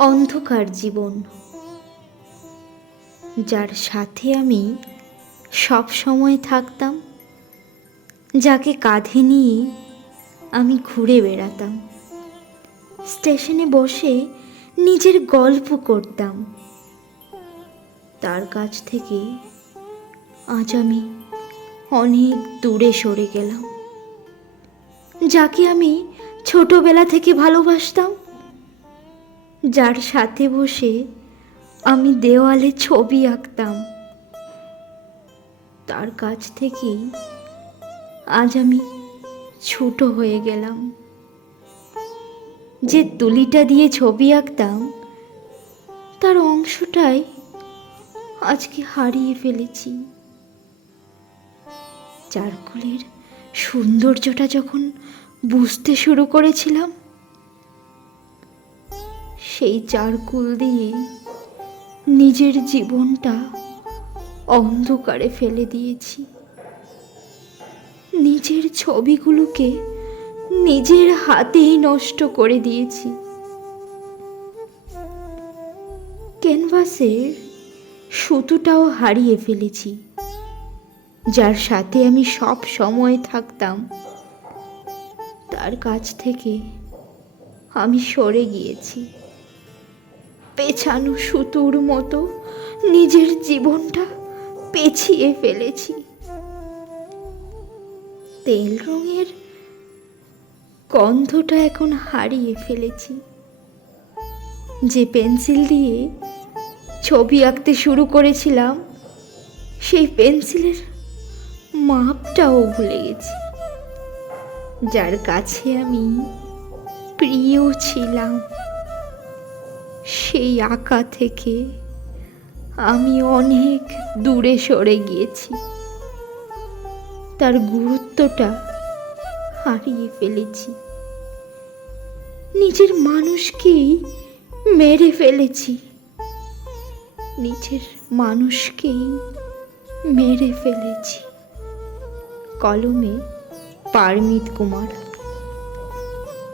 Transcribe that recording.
অন্ধকার জীবন, যার সাথে আমি সব সময় থাকতাম, যাকে কাঁধে নিয়ে আমি ঘুরে বেড়াতাম, স্টেশনে বসে নিজের গল্প করতাম, তার কাছ থেকে আজ আমি অনেক দূরে সরে গেলাম। যাকে আমি ছোটবেলা থেকে ভালোবাসতাম, যার সাথে বসে আমি দেওয়ালে ছবি আঁকতাম, তার কাছ থেকেই আজ আমি ছোট হয়ে গেলাম। যে তুলিটা দিয়ে ছবি আঁকতাম, তার অংশটাই আজকে হারিয়ে ফেলেছি। চারকোলের সৌন্দর্যটা যখন বুঝতে শুরু করেছিলাম, সেই চারকোল দিয়ে নিজের জীবনটা অন্ধকারে ফেলে দিয়েছি। নিজের ছবিগুলোকে নিজের হাতেই নষ্ট করে দিয়েছি। ক্যানভাসের সুতোটাও হারিয়ে ফেলেছি, যার সাথে আমি সব সময় থাকতাম, তার কাছ থেকে আমি সরে গিয়েছি। পেছানো সুতোর মতো নিজের জীবনটা পেছিয়ে ফেলেছি। তেল রঙের গন্ধটা এখন হারিয়ে ফেলেছি। যে পেন্সিল দিয়ে ছবি আঁকতে শুরু করেছিলাম, সেই পেন্সিলের মাপটাও ভুলে গেছি। যার কাছে আমি প্রিয় ছিলাম, সেই আঁকা থেকে আমি অনেক দূরে সরে গিয়েছি। তার গুরুত্বটা হারিয়ে ফেলেছি। নিজের মানুষকেই মেরে ফেলেছি। নিজের মানুষকেই মেরে ফেলেছি। কলমে পারমিত কুমার।